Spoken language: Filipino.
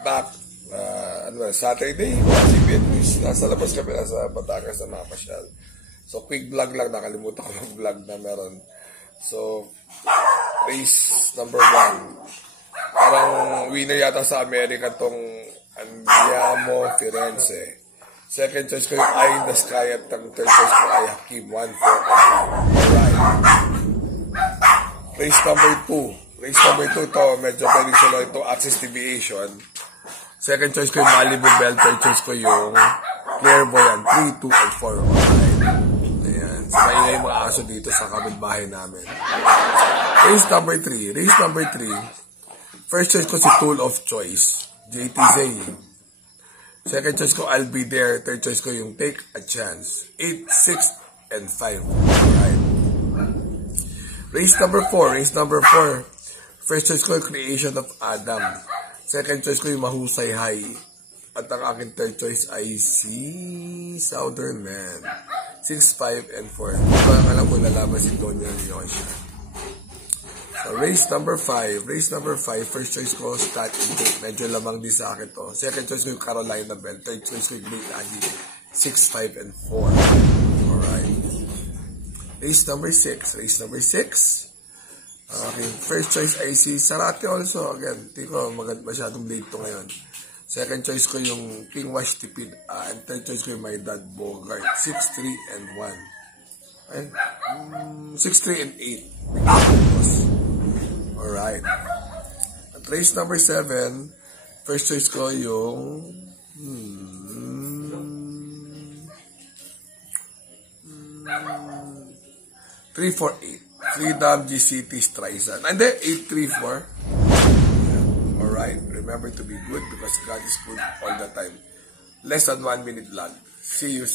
Back, Saturday, si Beatrice, nasa labas kami, nasa Batangas na nakapasyal. So, quick vlog lang, nakalimutan ko yung vlog na meron. So, race number 1. Parang winner yata sa America tong Andiamo Firenze. Second choice ko yung Eye in the Sky at ang third choice ko ay Hakim 1-4. Alright. Race number 2. Race number 2 to, medyo pwedeng sila ito, Access Deviation. Second choice ko yung Malibu Bell. Third choice ko yung Clairvoyant 3, 2, and 4. Alright. Ayan. So, maingay yung mga aso dito sa kapitbahay namin. Race number 3. Race number 3. First choice ko si Tool of Choice. JT Zane. Second choice ko, I'll Be There. Third choice ko yung Take a Chance. 8, 6, and 5. Alright. Race number 4. Race number 4. First choice ko yung Creation of Adam. Second choice ko yung Mahusay High. At ang aking third choice ay si Southern Man. 6, 5, and 4. Parang alam ko nalaman si Donya Yosha. So, race number 5. Race number 5. First choice ko, Stat Intake. Medyo lamang din sa akin to. Second choice ko yung Carolina Bell. Third choice ko yung Great Aggie. 6, 5, and 4. Alright. Race number 6. Race number 6. Okay, first choice ay si Sarate also. Again, hindi ko masyadong late to ngayon. Second choice ko yung King Wash Tipid. And third choice ko yung My Dad Bogart. 6, 3, and 1. Ay, 6, 3, and 8. Alright. At race number 7, first choice ko yung 3, 4, 8. Freedom GCT Streisand. And then 834. Alright. Remember to be good because God is good all the time. Less than 1 minute lang. See you.